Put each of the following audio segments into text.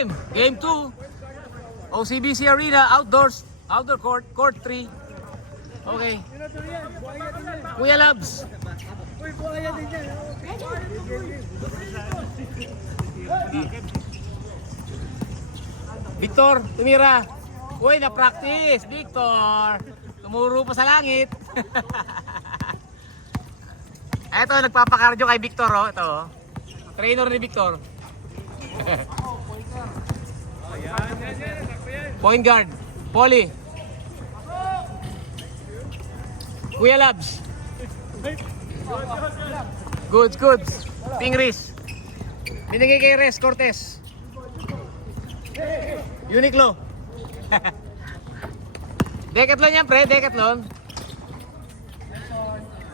game. Game 2. OCBC Arena, outdoors. Outdoor court, court 3. Okay. Kuya Labs. Victor, tumira. Uy, na-practice. Victor. Tumuro pa sa langit. Eto, nagpapakardio kay Victor, oh. Ito, oh. Trainer ni Victor. Point guard, Polly. Kuya Labs. Goods, goods. Pingris. Binigay kay Res Cortez. Uniqlo. Decathlon yan, pre. Decathlon.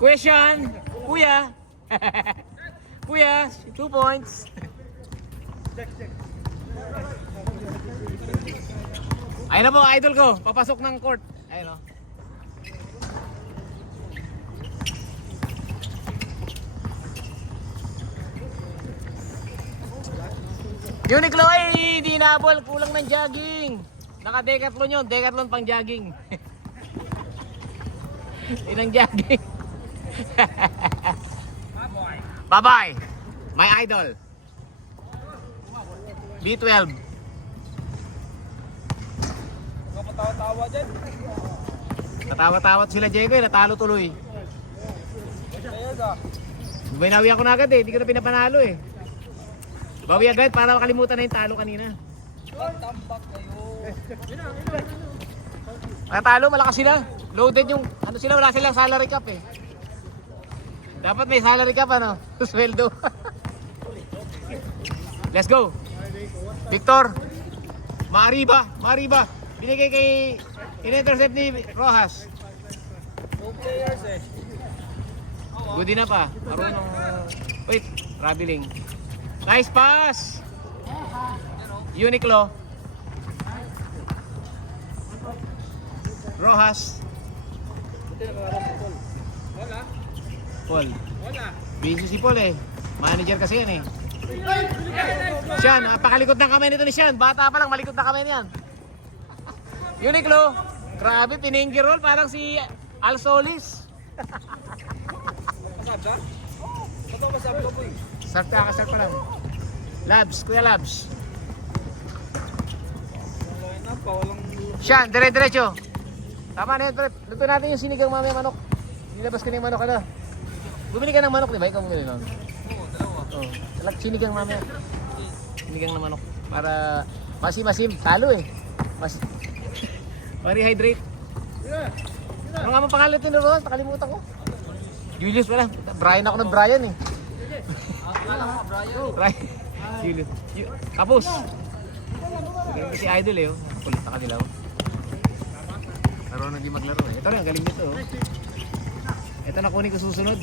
Question. Kuya. Kuya, 2 points. Ayun na po, idol ko. Papasok ng court. Ayun o. Uniqlo, ay, di nabol. Kulang ng jogging. Naka-decathlon yun. Decathlon pang jogging. Inang jogging. Bye-bye. My idol. B12. Tawa-tawa dyan. Natawa-tawa sila, Diego. Natalo tuloy. Ayos ah. Binawi ako na agad eh. Hindi ko na pinapanalo eh. Bawi agad para makalimutan na yung talo kanina. Tambak kayo. Natalo, malakas sila. Loaded yung, ano sila, wala silang salary cap eh. Dapat may salary cap ano, sweldo. Let's go. Victor. Mariba, Mariba. Binigay kay in-intercept ni Rojas. 2 players eh. Good na pa. Marunong, wait, traveling. Nice pass. Uniqlo. Rojas. Wala. Paul. Wala. Busy si Paul eh. Manager kasi yan eh. Siyan, napakalikot ng kamay nito ni Siyan. Bata pa lang, malikot na kamay niyan. Uniqlo. Grabe, pininggi roll parang si Al Solis. Masab ka? Totoo masab ka boy. Start ka, start pa lang. Labs, Kuya Labs. Wala na pa, walang... Siyan, dire-diretso. Tama na yun, pre. Luto natin yung sinigang mamaya manok. Nilabas ko na yung manok, ano? Bumili ka ng manok, di ba? Ikaw bumili nun? Oo, dalawa. Oo. Talag sinigang mamaya. Sinigang na manok. Para masim-masim. Talo eh. Mas... Ma-rehydrate. Ano nga mong pangalan ito Ron? Nakalimutan ko. Julius pala. Brian ako ng Brian eh. Brian. Julius. Tapos. Ganun si Idol eh. Kulit na kanila. Laro na di maglaro eh. Ito rin, ang galing nito. Oh. Ito na kunin ko susunod.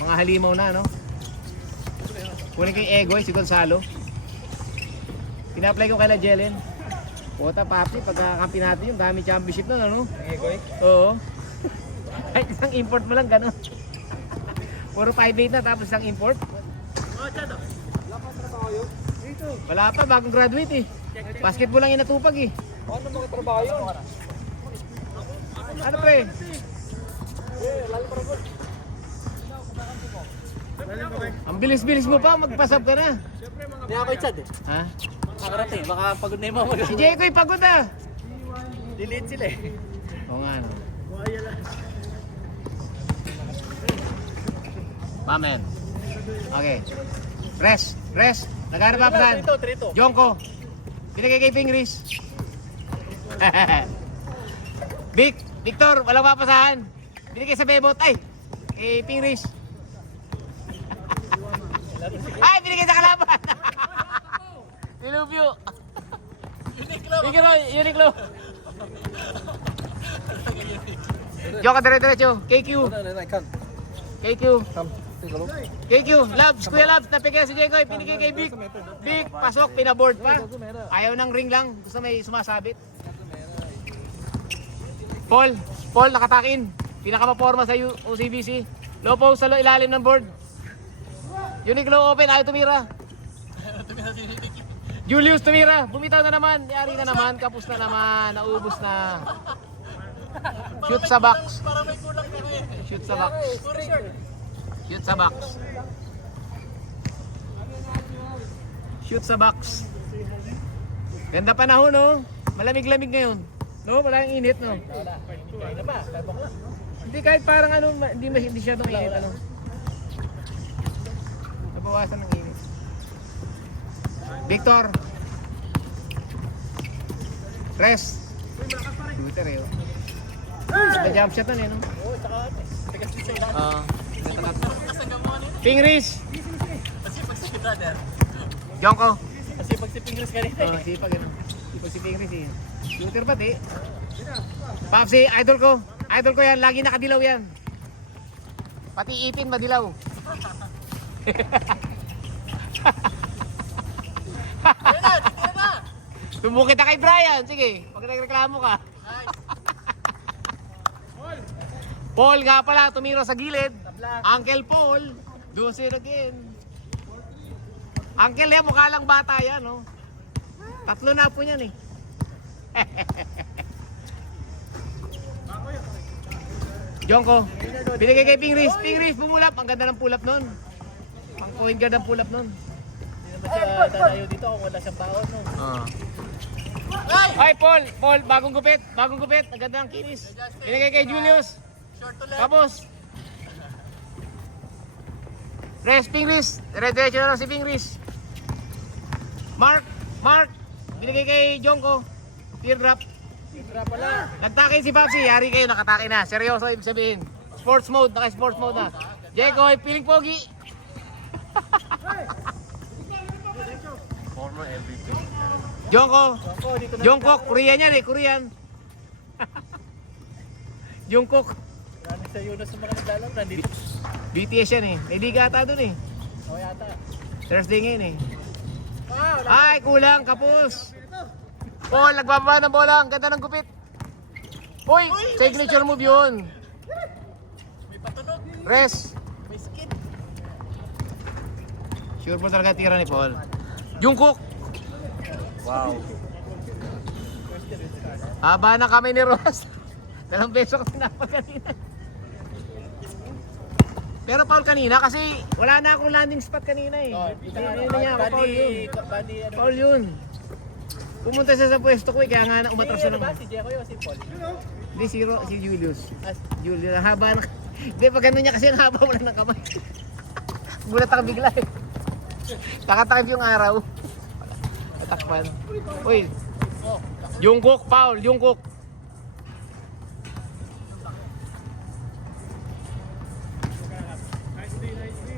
Mga halimaw na, no? Kunin ko yung Egoy, si Gonzalo. Pina-apply ko kay Jelen. Puta, papi, pagkakampi natin yung dami championship na, ano? Egoy? Oo. Kahit isang import mo lang, gano'n. Puro 5-8 na, tapos isang import. Wala pa, bagong graduate eh. Basketball lang yung natupag eh. Ano mga trabaho yun? Ano pre? Ang bilis-bilis mo pa, magpasab ka na. Hindi ako itchad eh. Ha? Nakarating, baka pagod na yung mga Si Jeko'y pagod ah. Delete sila eh. Oo nga. No. Mamen. Okay. Rest, rest. Naghanap pa saan? Trito. Jongko. Binigay kay Pingris. Victor, walang papasahan. Binigay sa Bebot. Ay, kay Pingris. Ay, binigay sa kalaban. Dilubyo. Uniqlo. Uniqlo. Joko, dire-diretso. KQ. KQ. KQ. Labs, Kuya Labs. Napigay si Jekoy. Pinigay kay Vic. Vic, pasok. Pinaboard pa. Ayaw ng ring lang. Gusto may sumasabit. Paul. Paul, nakatakin. Pinakamaporma sa OCBC. Low post sa ilalim ng board. Uniqlo open. Ayaw tumira. Julius tumira. Bumitaw na naman. Yari na naman. Kapos na naman. Naubos na. Shoot sa box. Para may kulang kami. Shoot sa box. Shoot sa box. Shoot sa box. Ganda panahon, no? Malamig-lamig ngayon. No? Wala yung init, no? Wala. Kaya na ba? Kalbok na. Hindi kahit parang ano, hindi siya itong init, ano? Nabawasan ng init. Victor. Rest. Shooter eh, oh. Jump shot na eh, no? Oo, tsaka tigas din sa ilan. Pingris. Kasi pag si brother. Jonko. Kasi pag si Pingris kanina. Oh, sipag ano. Sipag si Pingris eh. Shooter pati. Papsi, idol ko. Idol ko yan, lagi nakadilaw yan. Pati ipin madilaw. Tumbo kita kay Brian, sige. Pag nagreklamo ka. Paul nga pala, tumira sa gilid. Uncle Paul, 12 again. Uncle yan, mukha lang bata yan, no? Tatlo na po yan eh. Jonko, binigay kay Pingris. Pingris, bumulap. Ang ganda ng pull-up nun. Pang point guard ang pull-up nun. Hindi naman siya dadayo dito kung wala siyang baon. No? Ay, Paul, bagong gupit. Bagong gupit. Ang ganda ng kinis. Binigay kay Julius. Short to left. Tapos. Rest, Pingris. Diretso na lang si Pingris. Mark. Binigay kay Jonko. Teardrop. Tira pala. Nagtakay si Papsi. Yari kayo, nakatake na. Seryoso ibig sabihin. Sports mode, naka-sports mode na. Jekoy, piling pogi. Former MVP. Jonko. Dito na. Jungkook, Korean yan eh, Korean. Jungkook. Maraming sa Yunus sa mga naglalaro. Nandito. BTS yan eh. May liga ata dun eh. O yata. Thursday ngayon eh. Ay, kulang, kapos. Paul, nagbababa ng bola. Ang ganda ng gupit. Uy, signature move yun. May patunog. Rest. May skid. Sure po talaga tira ni Paul. Jungkook. Wow. Haba na kami ni Ross. 2 beso kasi dapat kanina. Pero Paul kanina kasi wala na akong landing spot kanina eh. Ayun na niya ako, Paul yun. Paul yun. Pumunta siya sa pwesto ko eh, kaya nga umatras na naman. Si Jekoy o si Paul? Hindi, si Julius. Julius, ang haba na. Hindi, pag gano'n niya kasi ang haba mo lang ng kamay. Gulat ako bigla eh. Takatakip yung araw. Tatakpan. Uy. Jungkook, Paul, Jungkook.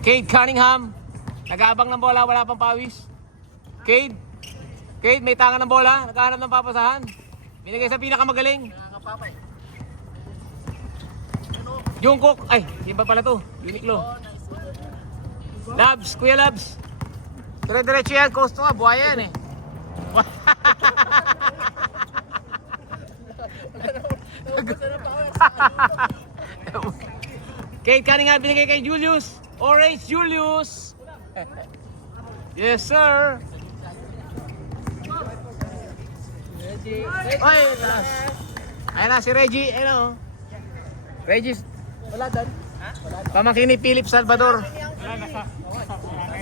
Cade Cunningham. Nag-aabang ng bola, wala pang pawis. Cade, may tangan ng bola, naghahanap ng papasahan. Binigay sa pinakamagaling. Jungkook, ay, iba pala to. Uniqlo. Labs, Kuya Labs. Dire-diretso yan, costo nga, buhaya yan eh. Cade Cunningham, binigay kay Julius. Orange Julius. Yes, sir. Ay, ayun na si Reggie, ayun o. Reggie, Wala doon. pamangkin ni Philip Salvador.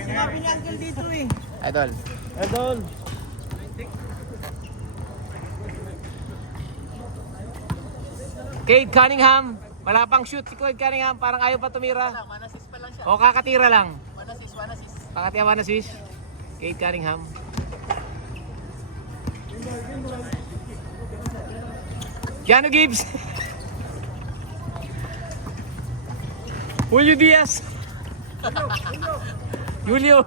Sinabi ni Uncle dito eh. Idol. Idol. Cade Cunningham, wala pang shoot si Cade Cunningham, parang ayaw pa tumira. Manasis pa lang siya. O kakatira lang. Manasis. Pakatiyawan na Swiss. Cade Cunningham. Jano Gibbs. Julio Diaz. Julio.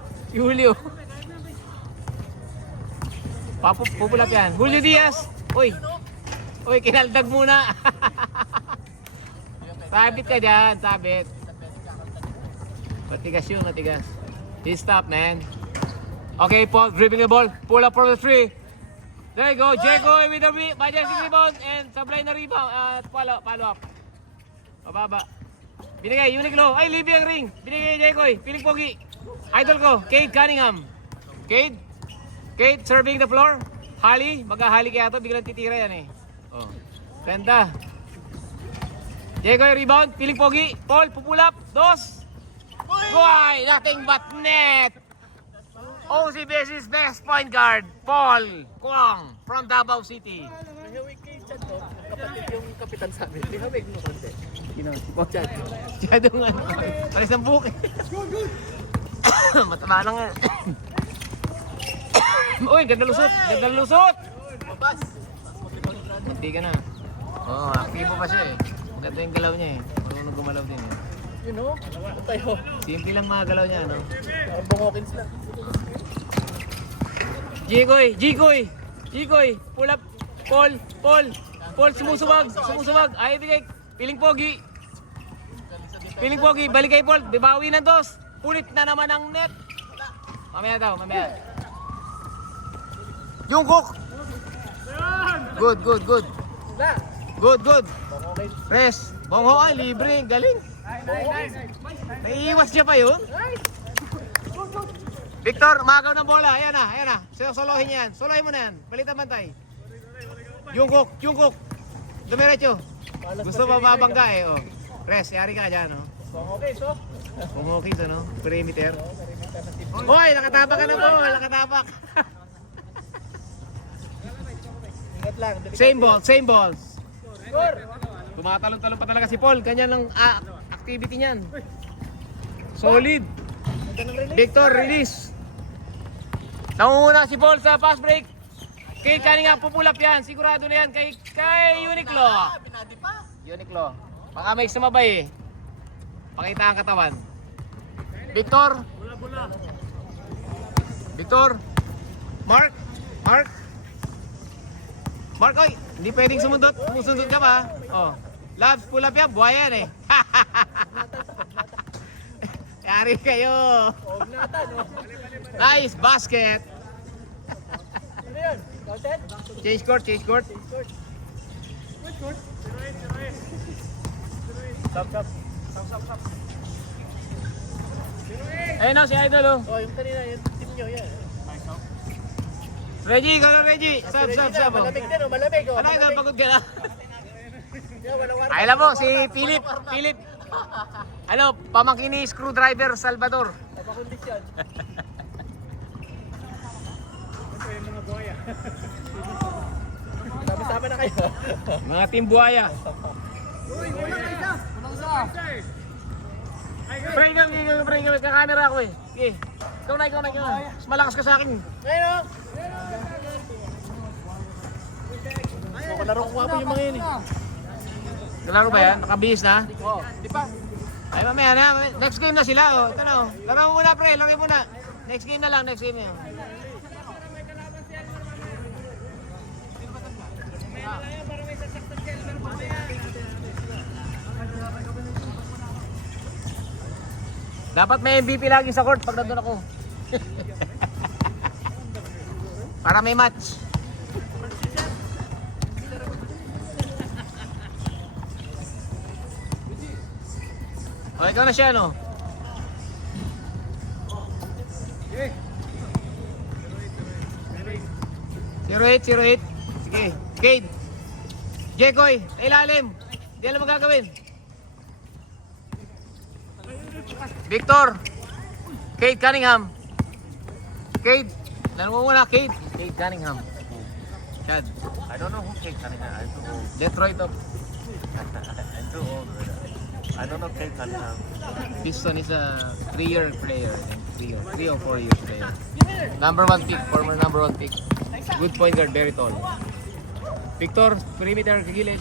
Pupulap yan. Julio Diaz. Uy, kinaldag muna. Sabit ka dyan, sabit. Matigas yun, matigas. He stop, man. Okay, Paul, dribbling the ball. Pull up for the 3. There you go. Jekoy with the majestic rebound and sablay na rebound at follow up. Mababa. Binigay, Uniqlo. Ay, Libby ang ring. Binigay kay Jekoy. Piling pogi. Idol ko, Cade Cunningham. Cade. Kate, serving the floor. Hali, maghahali kaya to, biglang titira yan eh. Oh. Ganda. Diego, rebound, piling pogi. Paul, pupulap. 2. Why? Nothing but net. OCBS's best point guard, Paul Kuang from Davao City. Nahawig kay Chad ko. Kapatid yung kapitan sa amin. Nahawig mo konti. Chad. Chad nga. Palis ng buhok eh. Matama lang nga. Uy, ganda lusot. Ganda lusot. Mabas. Hindi ka na. Oo, aktibo pa siya eh. Maganda yung galaw niya eh. Marunong gumalaw din eh. You know? Tayo. Simple lang mga galaw niya, no? Bungokins lang. Jigoy, pull up. Paul, sumusubag. Ay, bigay. Piling pogi, balik kay Paul. Bibawi ng 2. Pulit na naman ang net. Mamaya. Jungkook. Good. Good. Press. Bongho ay libre, galing. Naiiwas siya pa yun. Victor, umagaw ng bola. Ayan na. Solohin yan. Solohin mo na yan. Balitan bantay. Jungkook. Dumiretso. Gusto mo mabangga eh. Oh. Press, yari ka dyan. Oh. Pumukis, ano? Perimeter. Hoy, nakatabak ka na po. Nakatabak. Ingat lang. Same balls. Tumatalon-talon pa talaga si Paul. Ganyan ang activity niyan. Solid. Victor, release. Nangunguna si Paul sa fast break. Kay Cunningham, pupulap yan. Sigurado na yan kay Uniqlo. Pinadi pa. Uniqlo. Baka may sumabay eh. Pakita ang katawan. Victor. Mark, oy. Hindi pwedeng sumundot. Sumusundot ka pa. Oh. Labs, pulap yan. Buhay yan eh. Yari kayo. Nice basket. Ano yun? Kauset? Change court. Stop. Ayun na si Idol oh. Oh, yung kanina, yung team nyo, yan. Reggie. Sab. Malamig din, oh. Malamig, oh. Ano Idol, pagod ka na? Walang Ay, alam mo, si Philip. Ano, pamangkin ni Screwdriver Salvador. Napakondisyon. Sama-sama na kayo. Mga team buhaya. Prank kami, kakamera ako eh. Okay. Ikaw na. Mas malakas ka sa akin. Ngayon, laro ko nga po yung mga yun eh. Kalaro ba yan? Nakabihis na? Oo, di pa. Ay, mamaya na. Next game na sila oh. Ito na oh. Laro mo muna pre, laro muna. Next game na lang, next game na. Dapat may MVP lagi sa court pag nandun ako. Para may match. O, ikaw na siya, no? Zero eight. Sige. Cade. Jekoy, sa ilalim. Hindi alam magagawin. Victor. Cade Cunningham. Cade. Lalo mo muna, Cade. Cade Cunningham. Chad. I don't know who Kate Cunningham. I'm too old. Detroit of I'm too old. I don't know Kate Cunningham. Piston is a 3-year player. 3 or 4 years player. Number 1 pick. Former number 1 pick. Good point guard. Very tall. Victor. Perimeter. Kagilid.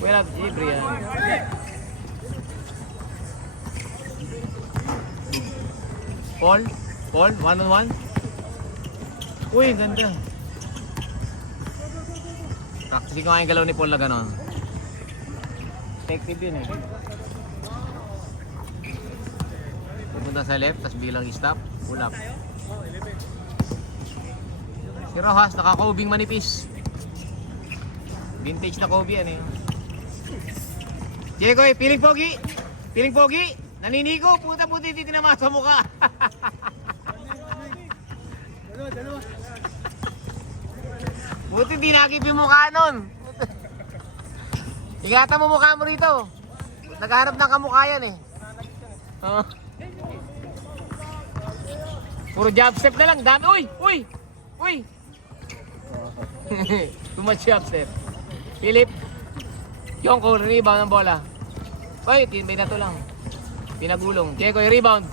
Well, libre yan. Paul, 1-on-1. Uy, ganda. Practice ko nga yung galaw ni Paul na gano'n. Effective yun eh. Pupunta sa left, tapos bilang i-stop, pull up. Si Rojas, naka-cobing manipis. Vintage na Kobe yan eh. Diego, piling pogi. Naninigo, puta-puti, tinamasa sa mukha. Buti di nagip yung mukha nun. Ingatan mo mukha mo rito. Naghahanap ng kamukha yan eh. Oh. Puro jab step na lang. Dami. Uy! Uy! Uy! Too much jab step. Philip. Yongko, rebound ng bola. Uy, tinbay na to lang. Pinagulong. Diego, yung rebound.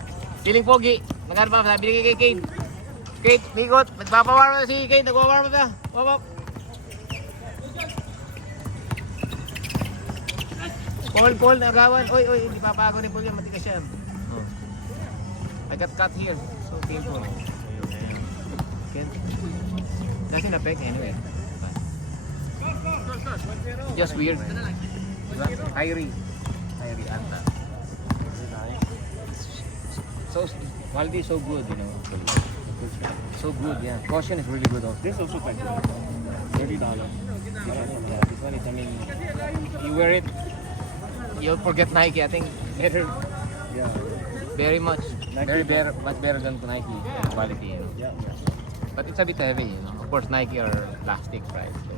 Feeling pogi. Nagharap pa. Sabi kay Kane. Kane, bigot. Nagpapawarm na si Kane. Nagpapawarm na. Warm up. Paul, nagawan. Oy, hindi papago ni Paul yan. Matigas siya. Oh. I got cut here. So painful. Doesn't affect anyway. Just weird. Kyrie Anta. So quality is so good, you know. So good, yeah. Caution is really good also. This also quite good. $30. Yeah, this one is, I mean, you wear it, you'll forget Nike. I think better, Yeah. very much, Nike. much better than Nike quality. You know. Yeah. But it's a bit heavy, you know. Of course, Nike are plastic, right? So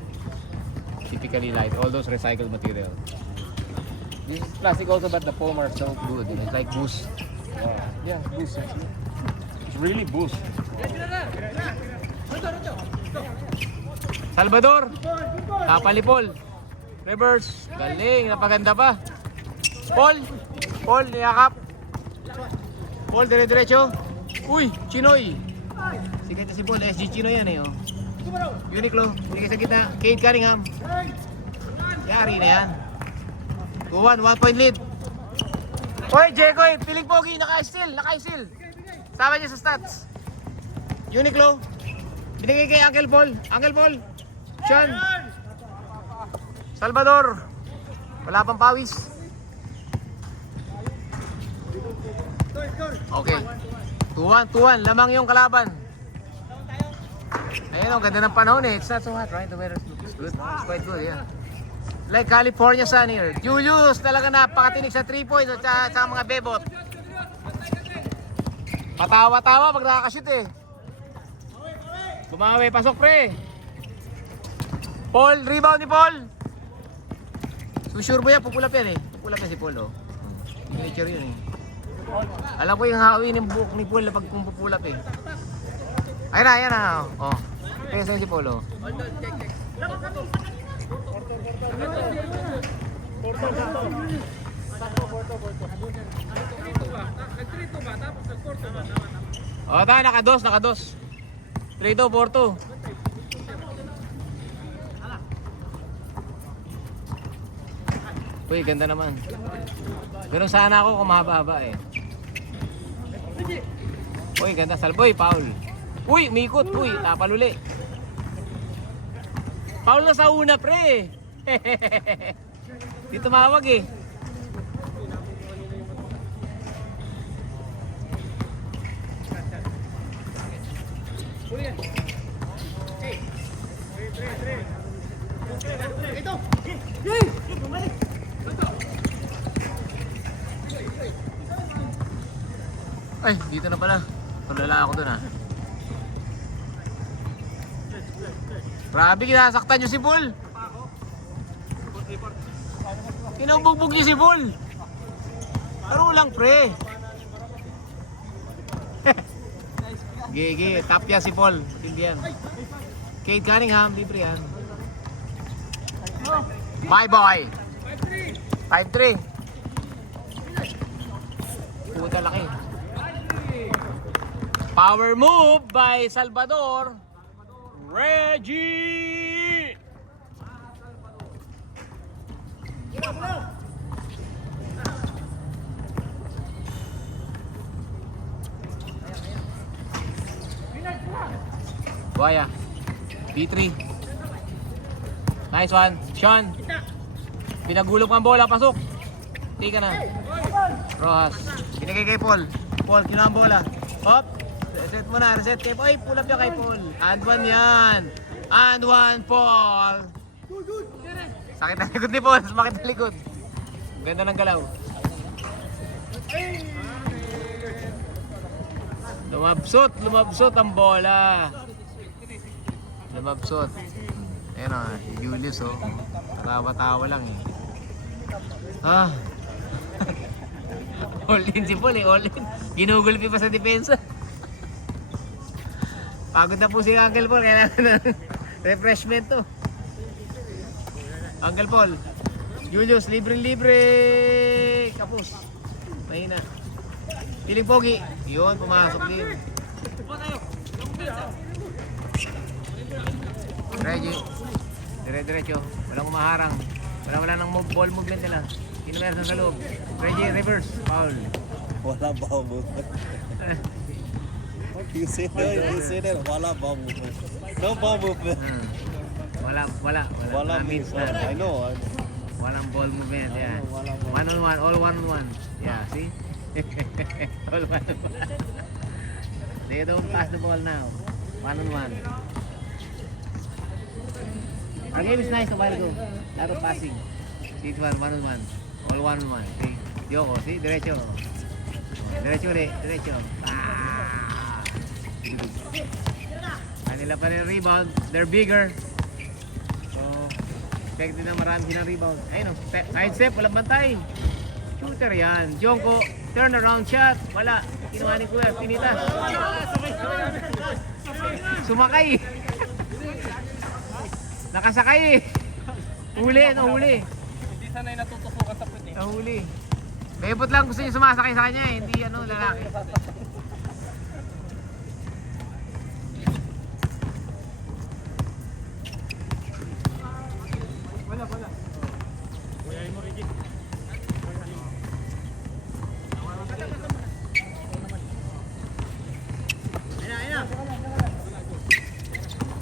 typically light, all those recycled material. This is plastic also, but the foam are so good. You know, it's like Boost. Yeah. Yeah, Boost actually. It's really boost. Salvador, Tapalipol, reverse, galing, napaganda pa. Paul, niyakap. Paul, dire-diretso. Uy, Chinoy. Sikat na si Paul, SG Chinoy yan eh. Oh. Uniqlo, hindi sa kita. Cade Cunningham. Yari na yan. 2-1, 1 point lead. Uy, Jekoy, piling pogi, naka-steal. Sama niya sa stats. Uniqlo, binigay kay Uncle Paul. Sean. Salvador. Wala pang pawis. Okay. 2-1. Lamang yung kalaban. Ayun, ang ganda ng panahon eh. It's not so hot, right? The weather is good. It's quite good, yeah. Like California sun here. Julius, talaga napakatinig sa 3 points at sa mga bebot. Patawa-tawa pag nakakashoot eh. Bumawi, pasok pre. Paul, rebound ni Paul. Sure mo yan, pupulap yan eh. Pupulap yan si Paul oh. Signature yun eh. Alam ko yung hawi ng buhok ni Paul pag pupulap eh. Ayan na. Oh. Kaya sa'yo si Paul oh. O tayo, naka-2. 3-2, 4-2. Uy, ganda naman. Pero sana ako kung mahaba-haba eh. Uy, ganda. Salboy, foul. Uy, umikot. Uy, tapaluli. Foul na sa una, pre. Di tumawag eh. Ay, dito na pala. Tulala ako dun ah. Grabe, kinasaktan nyo si Paul. Kinubugbog niyo si Paul. Laro lang pre. Gigi, tapya si Paul. Hindi yan. Cade Cunningham, libre yan. My boy. 5-3. Puta laki. Power move by Salvador. Reggie. Buaya. B3. Nice one. Sean. Pinagulog ang bola. Pasok. Hindi ka na. Rojas. Binigay kay Paul. Paul, kinuha ang bola. Hop. Reset mo na. Reset kay Paul. Ay, pull up niya kay Paul. And one yan. And one, Paul. Sakit na likod ni Paul. Sumakit na likod. Ganda ng galaw. Lumabsot ang bola. Lumabsot. Ayan o, si Julius o. Tawa-tawa lang eh. Ah. All in si Paul eh, all in. Ginugulpi pa sa depensa. Pagod na po si Uncle Paul, kailangan ng refreshment to. Uncle Paul, Julius, libre-libre. Kapos. Mahina. Piling pogi. Yun, pumasok din. Reggie. Dire-diretso. Walang umaharang. Wala nang ball movement nila. Kinumersan sa loob. Reggie, reverse. Foul. Wala ball movement. You say that, wala ball movement. No ball movement. Wala means na. I know. Walang ball movement. Yeah. One on one. All one on one. Yeah, see? All one on one. They don't pass the ball now. One on one. Our game is nice a while ago. Lot of passing. See, one on one. All one on one. See? Yoko, see? Diretso. Diretso ulit. Diretso. Kanila pa rin rebound. They're bigger. So, expected na marami silang rebound. Ayun o. Side step. Walang bantay. Shooter yan. Jongko. Turn around shot. Wala. Kinuha ni Kuya. Pinitas. Sumakay. Nakasakay eh. Huli. Huli. Hindi sanay natutusukan sa puti. Nahuli. Bebot lang gusto niya sumasakay sa kanya eh. Hindi lalaki.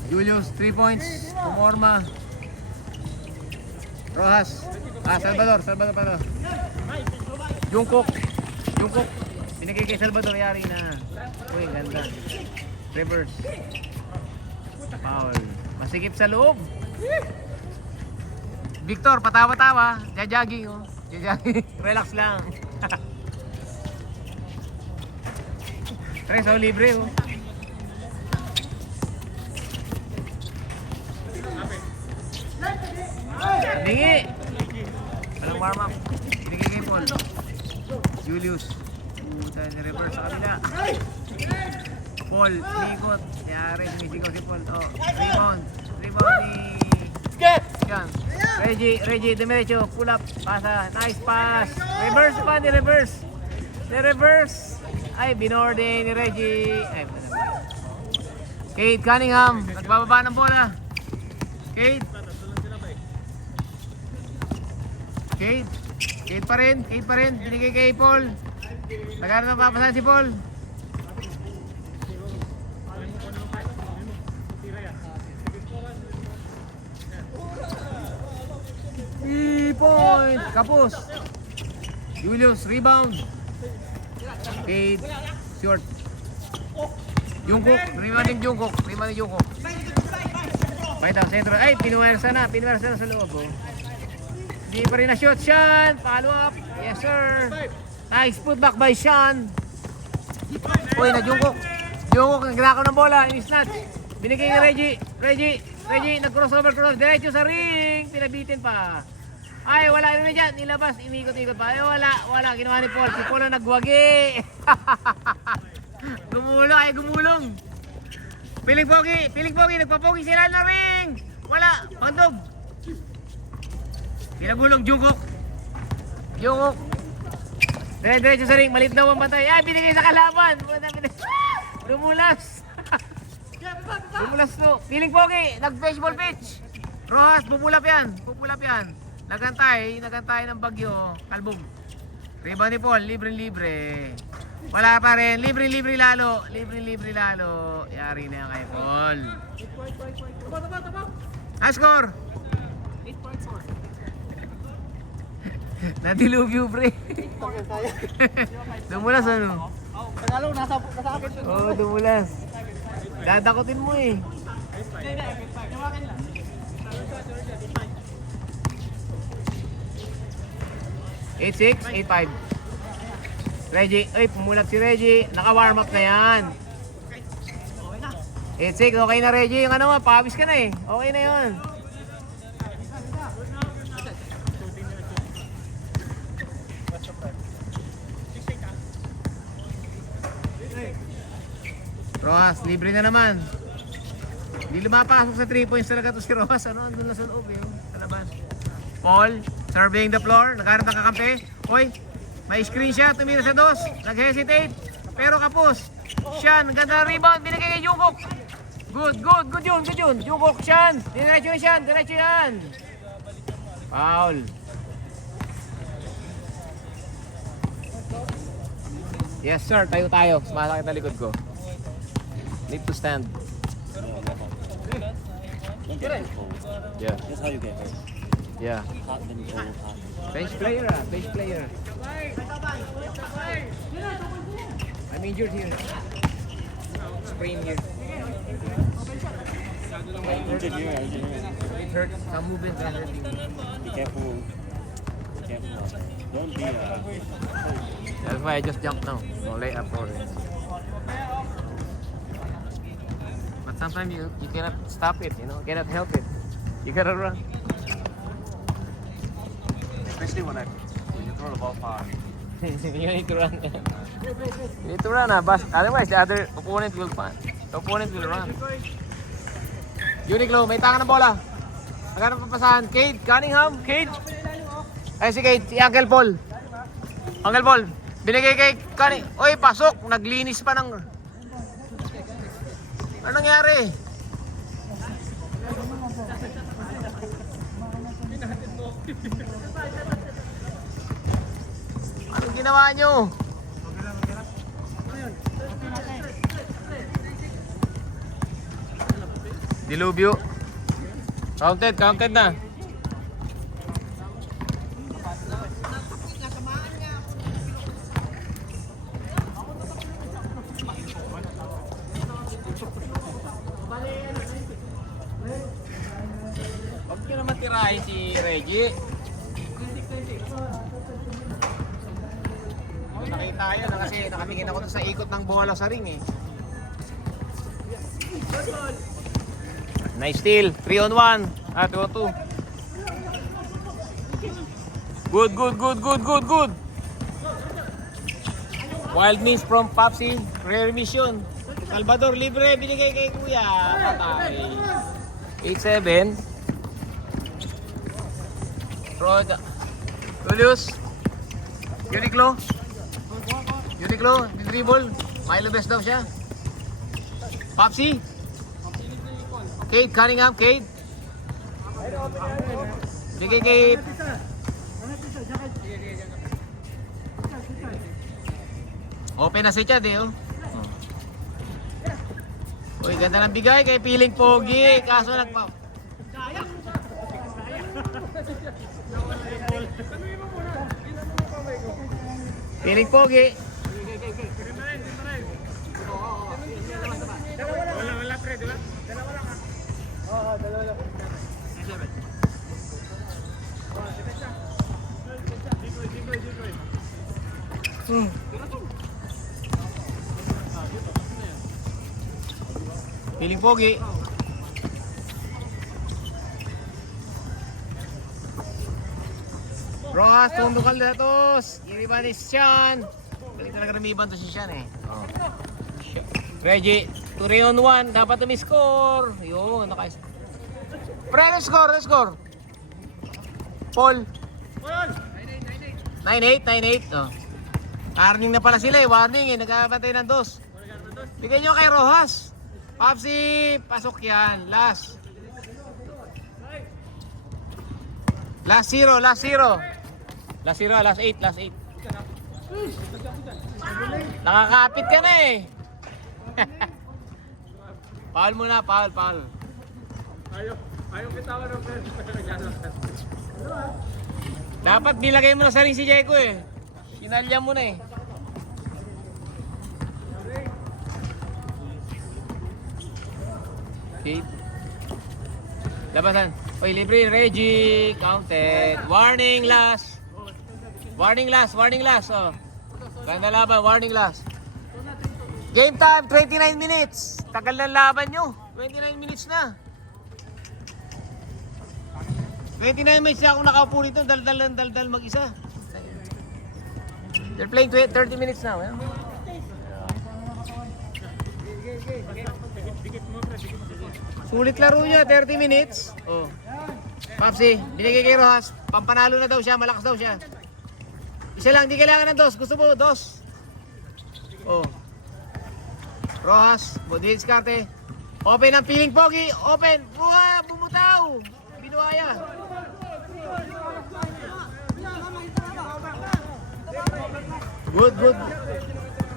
Julius, 3 points. Pumorma. Rojas. Salvador pa. Jungkook. Binigay kay Salvador, yari na. Uy, ganda. Reverse. Foul. Masikip sa loob. Victor, patawa-tawa. Jajaging, oh. Jajaging. Relax lang. Tres, oh, libre, oh. Bingi. Walang warm up. Binigay kay Paul. Julius. Puta, ni-reverse sa kabila. Paul, likot. Yari, sumisigaw si Paul. Oh, rebound ni... Yan. Reggie, Demerecho. Pull up. Pasa. Nice pass. Reverse pa, ni-reverse. Ni-reverse. Ay, binorde ni Reggie. Ay, Kate Cunningham. Nagbababa ng bola. Kate pa rin. Binigay kay Paul. Nagkaroon ng papasan si Paul. Point. Kapos. Julius, rebound. Kate, short. Jungkook, rebound yung Jungkook. Pakita, sentro. Ay, pinuwersa na sa loob. Oh. Hindi pa rin na-shoot, Sean. Follow up. Yes, sir. Nice putback by Sean. Uy, na Jungkook. Nagnakaw ng bola. In-snatch. Binigay ni Reggie, nag-crossover. Diretso sa ring. Pinabitin pa. Ay, wala rin na dyan. Nilabas. Imikot-ikot pa. Ay, wala. Ginawa ni Paul. Si Paul ang nagwagi. Gumulong. Piling pogi. Nagpapogi sila na ring. Wala. Pandog. Pinagulong Jungkook. Diretso sa ring. Malit daw ang batay. Ay, binigay sa kalaban. Lumulas. Lumulas to. Piling pogi. Nag-baseball pitch. Rojas, bubulap yan. Nagantay ng bagyo. Kalbog. Rebound ni Paul. Libre. Wala pa rin. Libre lalo. Yari na yan kay Paul. Score. 8.4. Nadilubyo, pre. Dumulas, ano? Tagalog, nasa akin. Oo, dumulas. Dadakotin mo eh. 8-6, 8-5. Reggie, ay, pumulat si Reggie. Naka-warm up na yan. 8-6, okay na Reggie. Yung ano mo, pawis ka na eh. Okay na yun. Rojas, libre na naman. Hindi lumapasok sa 3 points talaga to si Rojas. Ano, andun na sa loob eh. Sa labas. Paul, surveying the floor. Nagharap ng kakampi. Hoy, may screen shot. Tumira sa dos. Nag-hesitate. Pero kapos. Siyan, ganda ng rebound. Binigay kay Jungkook. Good yun. Jungkook, Siyan. Diretso na Siyan. Diretso yan. Foul. Yes sir, tayo. Sumasakit na likod ko. Need to stand. Yeah. That's how you get hurt. Yeah. Hot, then cold, hot. Bench player. I'm injured here. Sprain here. Engineer. It hurt. Some movement that hurt me. Be careful. Don't be That's why I just jumped now. So lay up for it. But sometimes you cannot stop it, you know, cannot help it. You gotta run. especially when you throw the ball far. You need to run. You need to run, but otherwise the other opponent will run. The opponent will run. Uniqlo, may tanga ng bola. Magkano papasahan? Cade, Cunningham, Cade. Ay si Cade, si Uncle Paul. Uncle Paul, binigay kay Cunningham. Oy, pasok. Naglinis pa ng... Ano nangyari? Anong ginawa nyo? Dilubyo. Counted na. Huwag nyo naman tirahin si Reggie. Nakita yun kasi nakatingin ako sa ikot ng bola sa ring eh. Nice steal. 3-on-1. 2-on-2. Good. Wild miss from Popsy. Rare mission. Salvador libre. Binigay kay Kuya. Patay. 8-7. Roda. Julius. Uniqlo, dribble. Milo best daw siya. Popsy. Cade, Cunningham, Cade. Bigay kay... Open na si Chad eh oh. Uy, ganda ng bigay kay Piling Pogi. Kaso nagpa... Piling Pogi. Wala pre, diba? Dalawa lang ha. Oo, dalawa lang. Piling Pogi. Rojas, tundo Caldatos. Iriban ni Sian. Galing talaga rumiban to si Sian eh. Oh. Reggie, 3-on-1. Dapat umi-score. Yun, naka-score. Pre, let's score. Paul. 9-8. Oh. Warning na pala sila eh. Warning eh. Nagkakatay ng dos. Bigyan nyo kay Rojas. Popsy, pasok yan. Last 0. Last 8. Nakakapit ka na eh. Foul muna, foul. Ayaw bitawan ng friend. Dapat nilagay mo na sa ring si Jeko eh. Sinalya mo na eh. Okay. Labasan. Oy, libre, Reggie. Counted. Warning last. Oh. Ganda laban, warning last. Game time, 29 minutes. Tagal ng laban nyo. 29 minutes na. 29 minutes na ako nakaupo rito, daldal mag-isa. They're playing 30 minutes now. Eh? Sulit laro niya, 30 minutes. Oh. Papsi, binigay kay Rojas. Pampanalo na daw siya, malakas daw siya. Isa lang, di kailangan ng dos. Gusto mo, dos. Oh. Rojas, diskarte. Open ang piling pogi. Open. Buha, bumutaw. Binuaya. Good.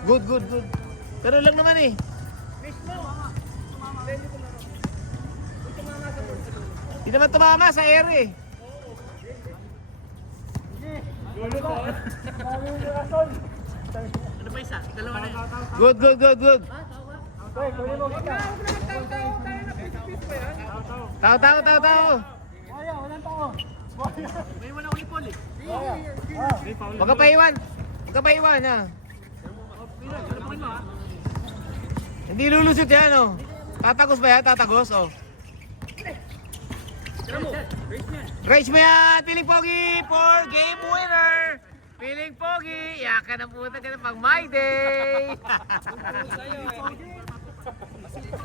Good. Pero lang naman eh. Hindi naman tumama sa air eh. Ano pa isa? Dalawa na yan. Good. Tao. May wala ulit Paul eh. Huwag ka paiwan ha. Hindi lulusot yan oh. Tatagos ba yan? Tatagos oh. Race mo yan! Piling Pogi for game winner! Piling Pogi! Yakan ang puta ka na pang my day!